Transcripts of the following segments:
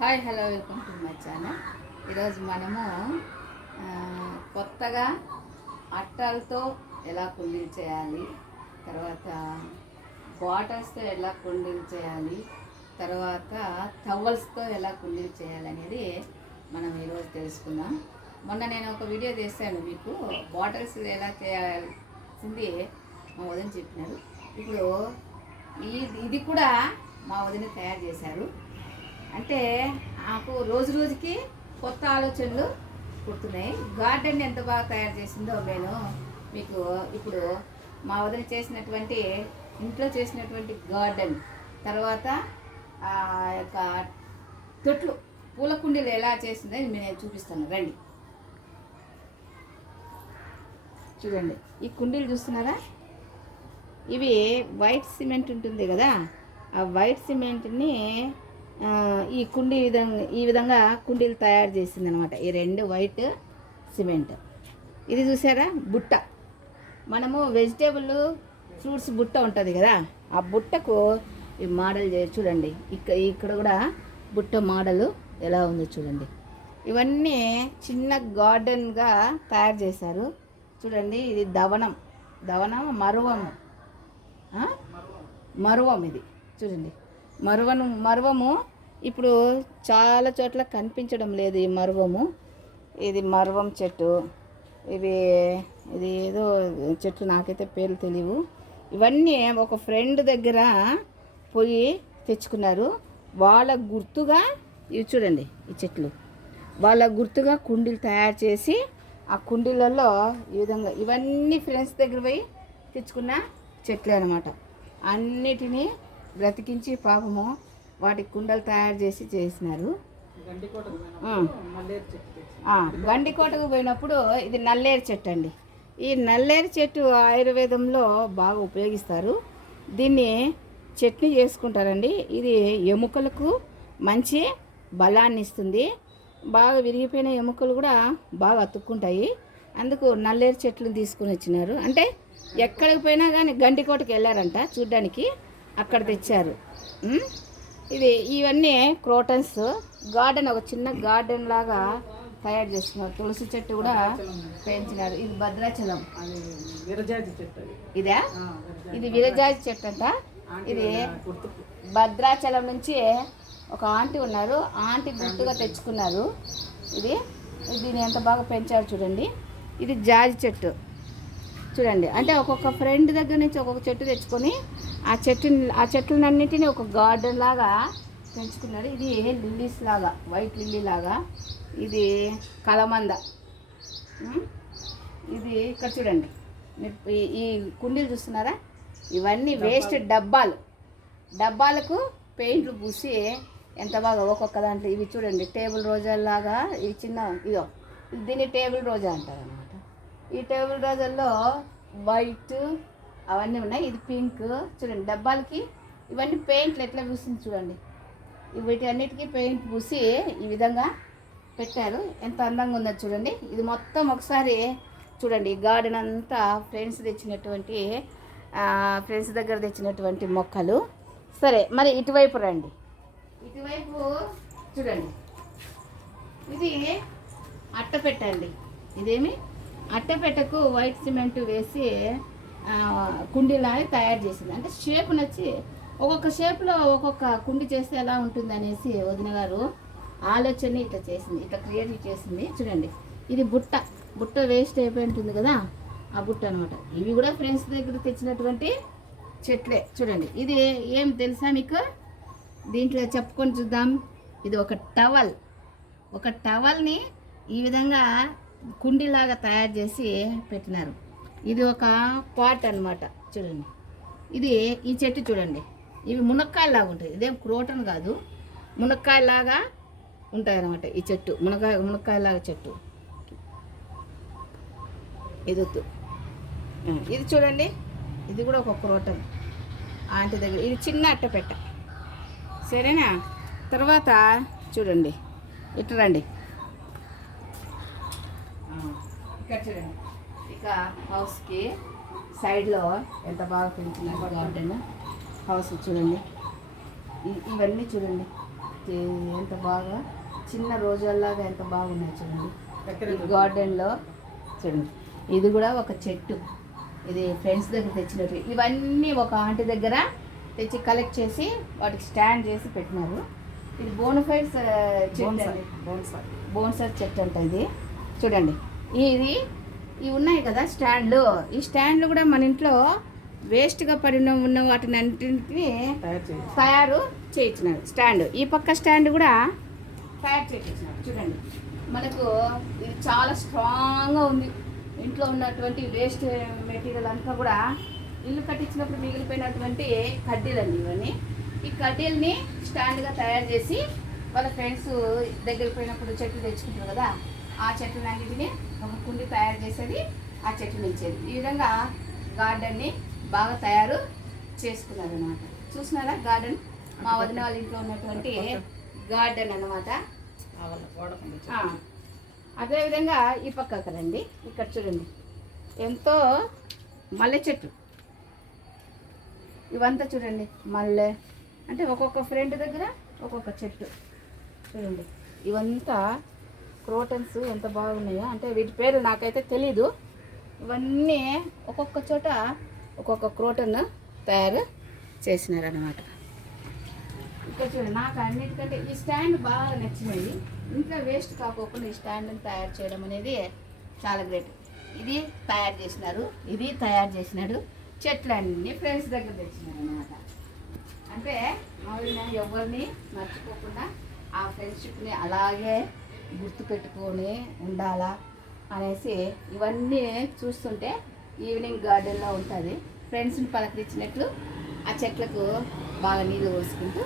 Hi hello welcome to my channel. ఈరోజు మనము కొత్తగా అట్టలతో ఎలా కుండీలు చేయాలి, తర్వాత బాటిల్స్తో ఎలా కుండీలు చేయాలి, తర్వాత టవల్స్తో ఎలా కుండీలు చేయాలి అనేది మనం ఈరోజు తెలుసుకుందాం. మొన్న నేను ఒక వీడియో చేశాను, మీకు బాటిల్స్ ఎలా చేయాల్సింది మా వదిన చెప్పినారు. ఇప్పుడు ఇది కూడా మా వదిన తయారు చేశారు. అంటే నాకు రోజు రోజుకి కొత్త ఆలోచనలు పుడుతున్నాయి. గార్డెన్ ఎంత బాగా తయారు చేసిందో నేను మీకు ఇప్పుడు మా వదిన చేసినటువంటి ఇంట్లో చేసినటువంటి గార్డెన్, తర్వాత యొక్క తొట్లు పూల కుండీలు ఎలా చేసిందో నేను చూపిస్తాను, రండి చూడండి. ఈ కుండీలు చూస్తున్నారా, ఇవి వైట్ సిమెంట్ ఉంటుంది కదా, ఆ వైట్ సిమెంట్ని ఈ కుండీ ఈ విధంగా కుండీలు తయారు చేసింది అనమాట. ఈ రెండు వైట్ సిమెంట్. ఇది చూసారా బుట్ట, మనము వెజిటేబుల్ ఫ్రూట్స్ బుట్ట ఉంటుంది కదా, ఆ బుట్టకు ఈ మోడల్ చూడండి. ఇక్కడ కూడా బుట్ట మోడలు ఎలా ఉందో చూడండి. ఇవన్నీ చిన్న గార్డెన్గా తయారు చేశారు చూడండి. ఇది దవనం మరువం ఇది చూడండి. మరువము ఇప్పుడు చాలా చోట్ల కనిపించడం లేదు. ఈ మరువము, ఇది మరువం చెట్టు, ఇది ఏదో చెట్టు, నాకైతే పేర్లు తెలియవు. ఇవన్నీ ఒక ఫ్రెండ్ దగ్గర పోయి తెచ్చుకున్నారు. వాళ్ళ గుర్తుగా ఇవి చూడండి, ఈ చెట్లు వాళ్ళ గుర్తుగా కుండీలు తయారు చేసి ఆ కుండీలలో ఈ విధంగా ఇవన్నీ ఫ్రెండ్స్ దగ్గర పోయి తెచ్చుకున్న చెట్లే అనమాట. అన్నిటినీ బ్రతికించి పాపము వాటి కుండలు తయారు చేసినారు. గండికోటకు పోయినప్పుడు ఇది నల్లేరు చెట్టు అండి. ఈ నల్లేరు చెట్టు ఆయుర్వేదంలో బాగా ఉపయోగిస్తారు. దీన్ని చట్నీ చేసుకుంటారండి. ఇది ఎముకలకు మంచి బలాన్ని ఇస్తుంది. బాగా విరిగిపోయిన ఎముకలు కూడా బాగా అతుక్కుంటాయి. అందుకు నల్లేరు చెట్లను తీసుకొని వచ్చినారు. అంటే ఎక్కడికి పోయినా కానీ గండికోటకు వెళ్ళారంట చూడ్డానికి, అక్కడ తెచ్చారు. ఇవన్నీ క్రోటన్స్. గార్డెన్ ఒక చిన్న గార్డెన్ లాగా తయారు చేస్తున్నారు. తులసి చెట్టు కూడా పెంచినారు. ఇది భద్రాచలం, ఇదే ఇది విరజాజి చెట్టు అంట. ఇది భద్రాచలం నుంచి ఒక ఆంటీ ఉన్నారు, ఆంటీ గుర్తుగా తెచ్చుకున్నారు. దీన్ని ఎంత బాగా పెంచారు చూడండి. ఇది జాజి చెట్టు చూడండి. అంటే ఒక్కొక్క ఫ్రెండ్ దగ్గర నుంచి ఒక్కొక్క చెట్టు తెచ్చుకొని ఆ చెట్లన్నింటినీ ఒక గార్డెన్ లాగా పెంచుకున్నారు. ఇది లిల్లీస్ లాగా, వైట్ లిల్లీ లాగా. ఇది కలమంద. ఇది ఇక్కడ చూడండి, ఈ కుండీలు చూస్తున్నారా, ఇవన్నీ వేస్ట్ డబ్బాలకు పెయింట్లు పూసి ఎంత బాగా ఒక్కొక్క దాంట్లో. ఇవి చూడండి టేబుల్ రోజాల్లాగా, ఇవి చిన్న దీన్ని టేబుల్ రోజా అంటారు అనమాట. ఈ టేబుల్ రోజాల్లో వైట్ అవన్నీ ఉన్నాయి. ఇది పింక్ చూడండి. డబ్బాలకి ఇవన్నీ పెయింట్లు ఎట్లా పూసింది చూడండి. వీటి అన్నిటికీ పెయింట్ పూసి ఈ విధంగా పెట్టారు. ఎంత అందంగా ఉందో చూడండి. ఇది మొత్తం ఒకసారి చూడండి. ఈ గార్డెన్ అంతా ఫ్రెండ్స్ దగ్గర తెచ్చినటువంటి మొక్కలు. సరే, మరి ఇటువైపు రండి. ఇటువైపు చూడండి, ఇది అట్టపెట్టండి. ఇదేమి అట్టపెట్టకు వైట్ సిమెంట్ వేసి కుండీలాగా తయారు చేసింది. అంటే షేప్ నచ్చి ఒక్కొక్క షేప్లో ఒక్కొక్క కుండి చేస్తే ఎలా ఉంటుంది అనేసి వదిన గారు ఆలోచన ఇట్లా చేసింది, ఇట్లా క్రియేట్ చేసింది చూడండి. ఇది బుట్ట వేస్ట్ అయిపోయి ఉంటుంది కదా, ఆ బుట్ట అనమాట. ఇవి కూడా ఫ్రెండ్స్ దగ్గర తెచ్చినటువంటి చెట్లే చూడండి. ఇది ఏం తెలుసా మీకు, దీంట్లో చెప్పుకొని చూద్దాం. ఇది ఒక టవల్ని ఈ విధంగా కుండీలాగా తయారు చేసి పెట్టినారు. ఇది ఒక పాట్ అనమాట చూడండి. ఈ చెట్టు చూడండి, ఇవి మునక్కాయలాగా ఉంటాయి. ఇదేం క్రోటన్ కాదు, మునక్కాయలాగా ఉంటాయి అన్నమాట. ఈ చెట్టు మునక్కాయలాగా చెట్టు. ఇది చూడండి, ఇది కూడా ఒక క్రోటన్ ఆంటీ దగ్గర. ఇది చిన్న అట్టపెట్ట, సరేనా. తర్వాత చూడండి, ఇటు రండి, ఇక్కడ చూడండి. ఇక హౌస్కి సైడ్లో ఎంత బాగా పెంచినారు గార్డెన్. హౌస్ చూడండి, ఇవన్నీ చూడండి ఎంత బాగా చిన్న రోజుల్లాగా ఎంత బాగున్నాయి చూడండి. ఈ గార్డెన్లో చూడండి, ఇది కూడా ఒక చెట్టు. ఇది ఫ్రెండ్స్ దగ్గర తెచ్చినట్టు. ఇవన్నీ ఒక ఆంటీ దగ్గర తెచ్చి కలెక్ట్ చేసి వాటికి స్టాండ్ చేసి పెట్టినారు. ఇది బోనఫైడ్ చెట్టు, బోన్సార్ చెట్టు అంట ఇది. చూడండి, ఇవి ఉన్నాయి కదా స్టాండ్లు. ఈ స్టాండ్లు కూడా మన ఇంట్లో వేస్ట్గా పడిన ఉన్న వాటిని అన్నింటినీ తయారు చేయించినారు. స్టాండ్, ఈ పక్క స్టాండ్ కూడా తయారు చేయించినారు. చూడండి, మనకు ఇది చాలా స్ట్రాంగ్గా ఉంది. ఇంట్లో ఉన్నటువంటి వేస్ట్ మెటీరియల్ అంతా కూడా ఇల్లు కట్టించినప్పుడు మిగిలిపోయినటువంటి కడ్డీలండి ఇవన్నీ. ఈ కడ్డీలని స్టాండ్గా తయారు చేసి వాళ్ళ ఫ్రెండ్స్ దగ్గరికి పోయినప్పుడు చెట్లు తెచ్చుకుంటారు కదా, ఆ చెట్లన్నింటినీ ఒక కుండి తయారు చేసేది, ఆ చెట్లు నించేది. ఈ విధంగా గార్డెన్ని బాగా తయారు చేసుకున్నారు అనమాట. చూసినారా గార్డెన్? మా వదిన వాళ్ళ ఇంట్లో ఉన్నటువంటి గార్డెన్ అన్నమాట. అదేవిధంగా ఈ పక్కకు రండి. ఇక్కడ చూడండి, ఎంతో మల్లె చెట్టు. ఇవంతా చూడండి మల్లె, అంటే ఒక్కొక్క ఫ్రెండ్ దగ్గర ఒక్కొక్క చెట్టు. చూడండి, ఇవంతా క్రోటన్స్ ఎంత బాగున్నాయో, అంటే వీటి పేరు నాకైతే తెలీదు. ఇవన్నీ ఒక్కొక్క చోట ఒక్కొక్క క్రోటన్ తయారు చేసినారనమాట. ఇక్కడ చూడండి, నాకు అన్నిటికంటే ఈ స్టాండ్ బాగా నచ్చినది. ఇంట్లో వేస్ట్ కాకోకుండా ఈ స్టాండ్ని తయారు చేయడం అనేది చాలా గ్రేట్. ఇది తయారు చేసినారు, ఇది తయారు చేసినాడు. చెట్లన్నీ ఫ్రెండ్స్ దగ్గర తెచ్చినారు అనమాట. అంటే మామూలుగా ఎవరిని మర్చిపోకుండా ఆ ఫ్రెండ్షిప్ని అలాగే గుర్తుపెట్టుకొని ఉండాలా అనేసి ఇవన్నీ చూస్తుంటే ఈవినింగ్ గార్డెన్లో ఉంటుంది. ఫ్రెండ్స్ని పలకరించినట్లు ఆ చెట్లకు బాగా నీళ్ళు పోసుకుంటూ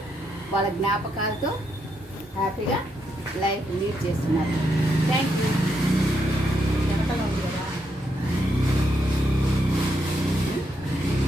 వాళ్ళ జ్ఞాపకాలతో హ్యాపీగా లైఫ్ లీడ్ చేస్తున్నారు. Thank you.